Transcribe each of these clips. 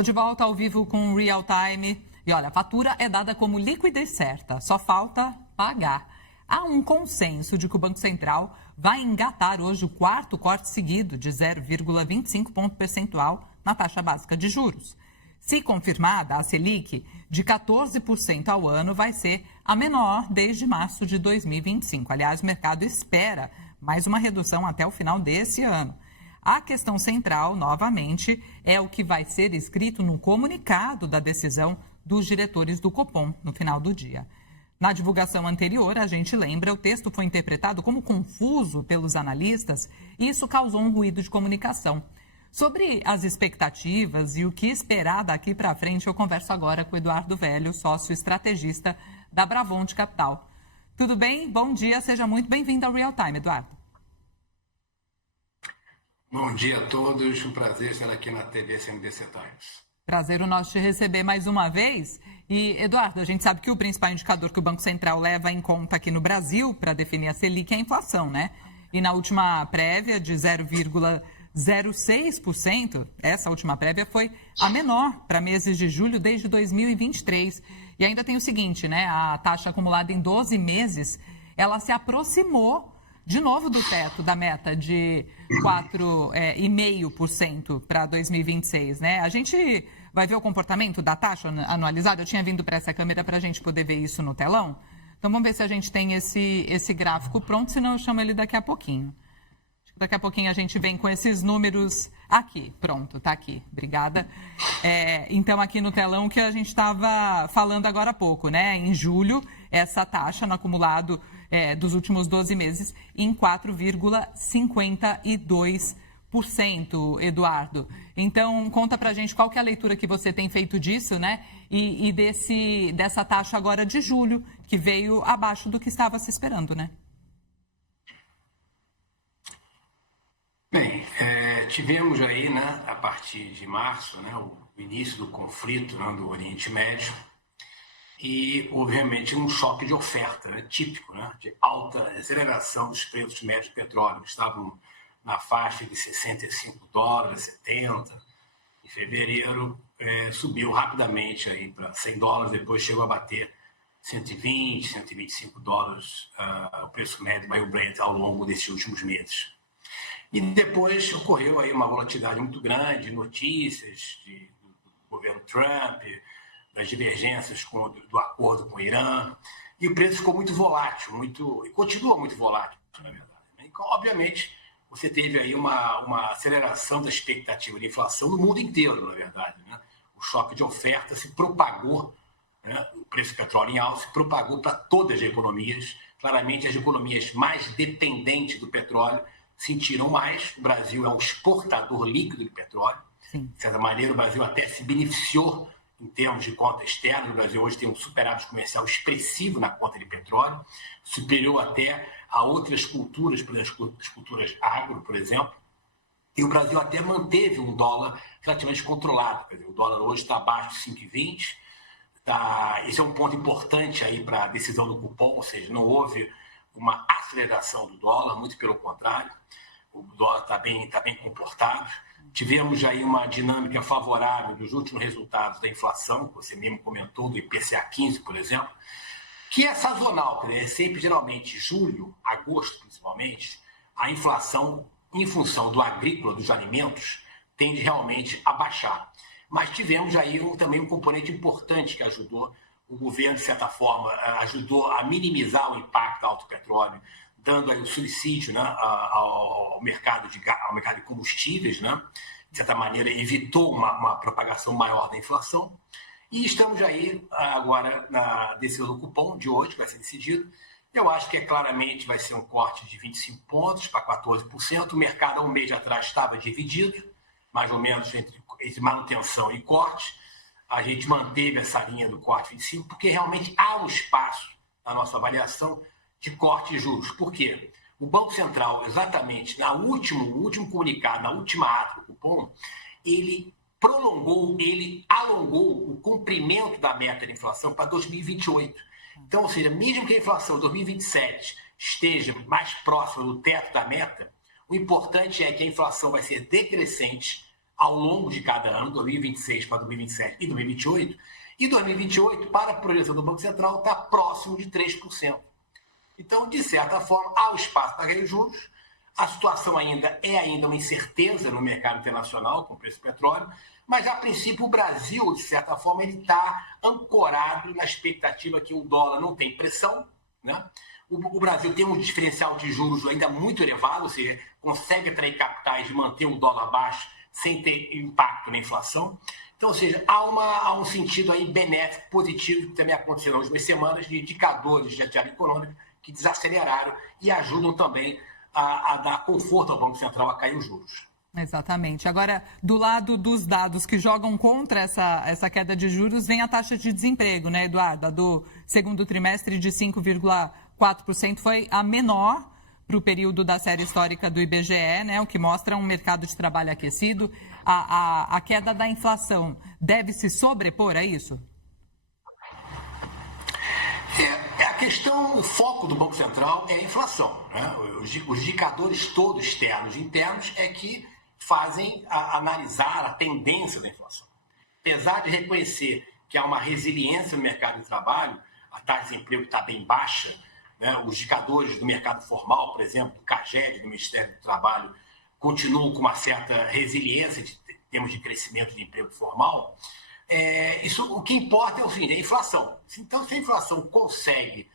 Estou de volta ao vivo com o Real Time. E olha, a fatura é dada como liquidez certa, só falta pagar. Há um consenso de que o Banco Central vai engatar hoje o quarto corte seguido de 0,25 ponto percentual na taxa básica de juros. Se confirmada, a Selic de 14% ao ano vai ser a menor desde março de 2025. Aliás, o mercado espera mais uma redução até o final desse ano. A questão central, novamente, é o que vai ser escrito no comunicado da decisão dos diretores do Copom no final do dia. Na divulgação anterior, a gente lembra, o texto foi interpretado como confuso pelos analistas e isso causou um ruído de comunicação. Sobre as expectativas e o que esperar daqui para frente, eu converso agora com o Eduardo Velho, sócio estrategista da Bravonte Capital. Tudo bem? Bom dia, seja muito bem-vindo ao Real Time, Eduardo. Bom dia a todos, um prazer estar aqui na TV CNBC Times. Prazer o nosso te receber mais uma vez. E, Eduardo, a gente sabe que o principal indicador que o Banco Central leva em conta aqui no Brasil para definir a Selic é a inflação, né? E na última prévia de 0,06%, essa última prévia foi a menor para meses de julho desde 2023. E ainda tem o seguinte, né? A taxa acumulada em 12 meses, ela se aproximou de novo do teto da meta de 4,5% para 2026, né? A gente vai ver o comportamento da taxa anualizada. Eu tinha vindo para essa câmera para a gente poder ver isso no telão. Então, vamos ver se a gente tem esse gráfico pronto, senão eu chamo ele daqui a pouquinho. Acho que daqui a pouquinho a gente vem com esses números aqui. Pronto, está aqui. Obrigada. Então, aqui no telão que a gente estava falando agora há pouco, né? Em julho, essa taxa no acumulado dos últimos 12 meses em 4,52%, Eduardo. Então, conta pra gente qual que é a leitura que você tem feito disso, né? E dessa taxa agora de julho, que veio abaixo do que estava se esperando, né? Bem, tivemos aí, né, a partir de março, né, o início do conflito, né, do Oriente Médio, e houve realmente um choque de oferta, né, típico, né, de alta aceleração dos preços médios de petróleo. Estavam na faixa de $65, 70. Em fevereiro, subiu rapidamente aí para $100, depois chegou a bater 120, 125 dólares o preço médio do barril Brent ao longo desses últimos meses. E depois ocorreu aí uma volatilidade muito grande, notícias do governo Trump, das divergências do acordo com o Irã, e o preço ficou muito volátil, e continua muito volátil, na verdade. E, obviamente, você teve aí uma aceleração da expectativa de inflação no mundo inteiro, na verdade, né? O choque de oferta se propagou, né? O preço do petróleo em alta se propagou para todas as economias. Claramente, as economias mais dependentes do petróleo sentiram mais. O Brasil é um exportador líquido de petróleo. Sim. De certa maneira, o Brasil até se beneficiou em termos de conta externa. O Brasil hoje tem um superávit comercial expressivo na conta de petróleo, superior até a outras culturas, por exemplo, as culturas agro, por exemplo. E o Brasil até manteve um dólar relativamente controlado. Quer dizer, o dólar hoje está abaixo de 5,20. Esse é um ponto importante aí para a decisão do cupom, ou seja, não houve uma aceleração do dólar, muito pelo contrário. O dólar está bem comportado. Tivemos aí uma dinâmica favorável dos últimos resultados da inflação, que você mesmo comentou, do IPCA 15, por exemplo, que é sazonal, né? Sempre, geralmente, julho, agosto, principalmente, a inflação, em função do agrícola, dos alimentos, tende realmente a baixar. Mas tivemos aí também um componente importante que ajudou o governo, de certa forma, ajudou a minimizar o impacto do alto petróleo, dando aí o subsídio, né, ao mercado de combustíveis, né? De certa maneira, evitou uma propagação maior da inflação. E estamos aí agora na decisão do cupom de hoje, que vai ser decidido. Eu acho que claramente vai ser um corte de 25 pontos para 14%. O mercado, há um mês atrás, estava dividido, mais ou menos entre manutenção e corte. A gente manteve essa linha do corte 25, porque realmente há um espaço, na nossa avaliação, de corte de juros. Por quê? O Banco Central, exatamente no último comunicado, na última ata do cupom, ele alongou o cumprimento da meta de inflação para 2028. Então, ou seja, mesmo que a inflação em 2027 esteja mais próxima do teto da meta, o importante é que a inflação vai ser decrescente ao longo de cada ano, 2026 para 2027 e 2028, e 2028, para a projeção do Banco Central, está próximo de 3%. Então, de certa forma, há o espaço para ganhar juros. A situação é ainda uma incerteza no mercado internacional com o preço do petróleo, mas, a princípio, o Brasil, de certa forma, ele está ancorado na expectativa que o dólar não tem pressão, né? O Brasil tem um diferencial de juros ainda muito elevado, ou seja, consegue atrair capitais e manter o dólar baixo sem ter impacto na inflação. Então, ou seja, há um sentido aí benéfico, positivo, que também aconteceu nas últimas semanas, de indicadores de atividade econômica que desaceleraram e ajudam também a dar conforto ao Banco Central a cair os juros. Exatamente. Agora, do lado dos dados que jogam contra essa queda de juros, vem a taxa de desemprego, né, Eduardo? A do segundo trimestre de 5,4% foi a menor para o período da série histórica do IBGE, né, o que mostra um mercado de trabalho aquecido. A queda da inflação deve se sobrepor a isso? A questão, o foco do Banco Central é a inflação, né? Os indicadores todos externos e internos é que fazem analisar a tendência da inflação. Apesar de reconhecer que há uma resiliência no mercado de trabalho, a taxa de desemprego está bem baixa, né? Os indicadores do mercado formal, por exemplo, do CAGED, do Ministério do Trabalho, continuam com uma certa resiliência em termos de crescimento de emprego formal. O que importa é o seguinte, é a inflação. Então, se a inflação consegue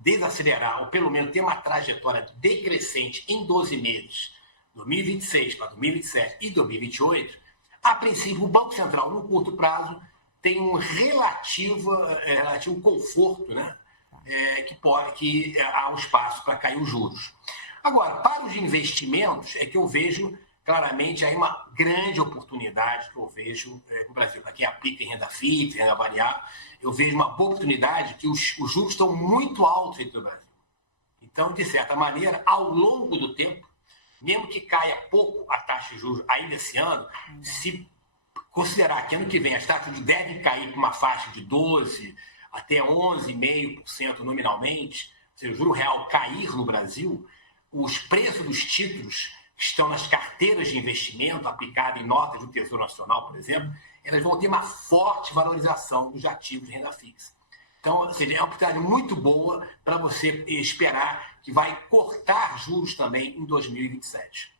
desacelerar, ou pelo menos ter uma trajetória decrescente em 12 meses, 2026 para 2027 e 2028, a princípio, o Banco Central, no curto prazo, tem um relativo conforto, né? Que há um espaço para cair os juros. Agora, para os investimentos, é que eu vejo claramente aí uma grande oportunidade que eu vejo no Brasil. Para quem aplica em renda fixa, renda variável, eu vejo uma boa oportunidade que os juros estão muito altos aqui no Brasil. Então, de certa maneira, ao longo do tempo, mesmo que caia pouco a taxa de juros ainda esse ano, se considerar que ano que vem as taxas de juros devem cair para uma faixa de 12% até 11,5% nominalmente, ou seja, o juro real cair no Brasil, os preços dos títulos que estão nas carteiras de investimento aplicadas em notas do Tesouro Nacional, por exemplo, elas vão ter uma forte valorização dos ativos de renda fixa. Então, ou seja, é uma oportunidade muito boa para você esperar que vai cortar juros também em 2027.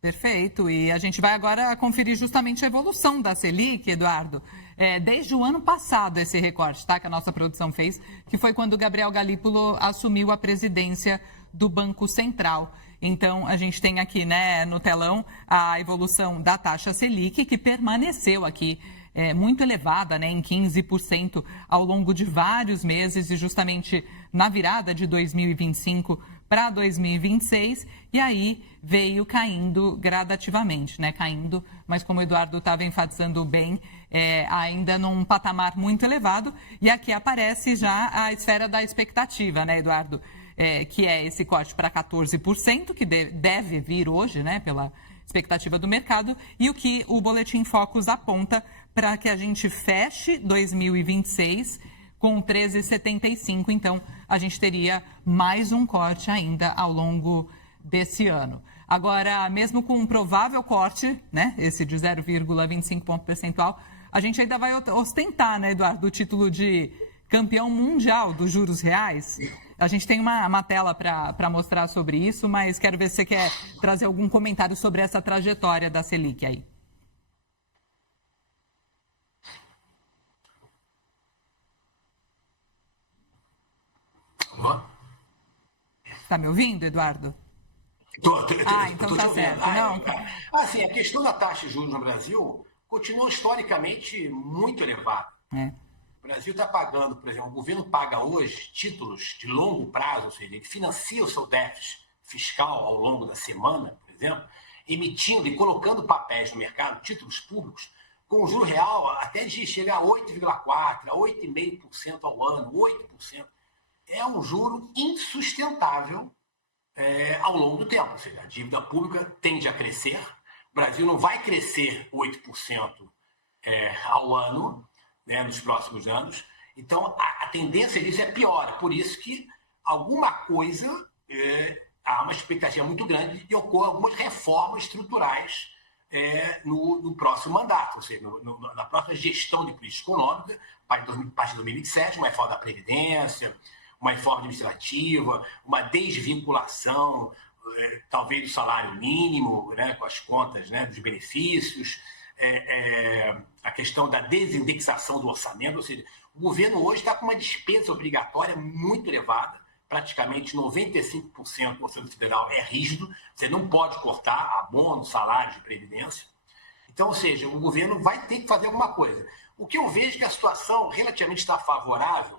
Perfeito. E a gente vai agora conferir justamente a evolução da Selic, Eduardo. Desde o ano passado, esse recorte, tá, que a nossa produção fez, que foi quando o Gabriel Galípolo assumiu a presidência do Banco Central. Então, a gente tem aqui, né, no telão a evolução da taxa Selic, que permaneceu aqui muito elevada, né, em 15% ao longo de vários meses, e justamente na virada de 2025 para 2026, e aí veio caindo gradativamente, né, caindo, mas como o Eduardo estava enfatizando bem, ainda num patamar muito elevado, e aqui aparece já a esfera da expectativa, né, Eduardo? Que é esse corte para 14%, que deve vir hoje, né, pela expectativa do mercado, e o que o Boletim Focus aponta para que a gente feche 2026 com 13,75%. Então, a gente teria mais um corte ainda ao longo desse ano. Agora, mesmo com um provável corte, né, esse de 0,25 ponto percentual, a gente ainda vai ostentar, né, Eduardo, o título de campeão mundial dos juros reais. A gente tem uma tela para mostrar sobre isso, mas quero ver se você quer trazer algum comentário sobre essa trajetória da Selic aí. Está me ouvindo, Eduardo? Então tá certo. Não. Assim, a questão da taxa de juros no Brasil continua historicamente muito elevada. O Brasil está pagando, por exemplo, o governo paga hoje títulos de longo prazo, ou seja, ele financia o seu déficit fiscal ao longo da semana, por exemplo, emitindo e colocando papéis no mercado, títulos públicos, com juro real até de chegar a 8,4%, a 8,5% ao ano, 8%. É um juro insustentável ao longo do tempo. Ou seja, a dívida pública tende a crescer. O Brasil não vai crescer 8% ao ano, né, nos próximos anos. Então, a tendência disso é pior. Por isso que alguma coisa, há uma expectativa muito grande e ocorram algumas reformas estruturais no próximo mandato, ou seja, na próxima gestão de política econômica, a partir de 2027, uma reforma da Previdência, uma reforma administrativa, uma desvinculação, talvez do salário mínimo, né, com as contas, né, dos benefícios, a questão da desindexação do orçamento, ou seja, o governo hoje está com uma despesa obrigatória muito elevada, praticamente 95% do orçamento federal é rígido, você não pode cortar abono, salário de previdência. Então, ou seja, o governo vai ter que fazer alguma coisa. O que eu vejo é que a situação relativamente está favorável,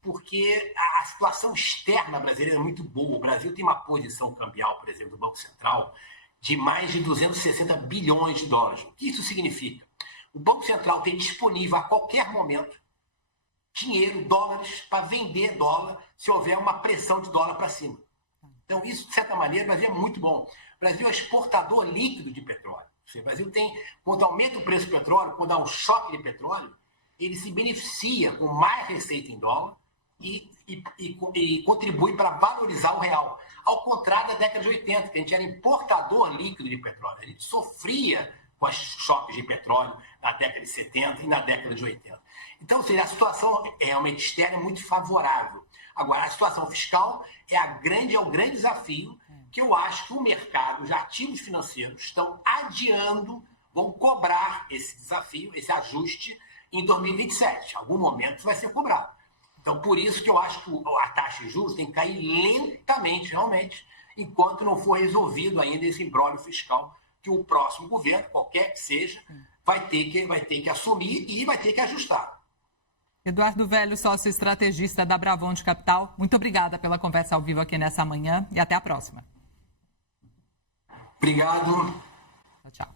porque a situação externa brasileira é muito boa. O Brasil tem uma posição cambial, por exemplo, do Banco Central, de mais de 260 bilhões de dólares. O que isso significa? O Banco Central tem disponível a qualquer momento dinheiro, dólares, para vender dólar se houver uma pressão de dólar para cima. Então, isso, de certa maneira, o Brasil é muito bom. O Brasil é exportador líquido de petróleo. Ou seja, o Brasil tem, quando aumenta o preço do petróleo, quando há um choque de petróleo, ele se beneficia com mais receita em dólar e contribui para valorizar o real. Ao contrário da década de 80, que a gente era importador líquido de petróleo. A gente sofria com os choques de petróleo na década de 70 e na década de 80. Então, ou seja, a situação realmente externa é muito favorável. Agora, a situação fiscal é o grande desafio que eu acho que o mercado, os ativos financeiros, estão adiando, vão cobrar esse desafio, esse ajuste em 2027. Em algum momento vai ser cobrado. Então, por isso que eu acho que a taxa de juros tem que cair lentamente, realmente, enquanto não for resolvido ainda esse imbróglio fiscal que o próximo governo, qualquer que seja, vai ter que assumir e vai ter que ajustar. Eduardo Velho, sócio estrategista da Bravonte Capital, muito obrigada pela conversa ao vivo aqui nessa manhã e até a próxima. Obrigado. Tchau, tchau.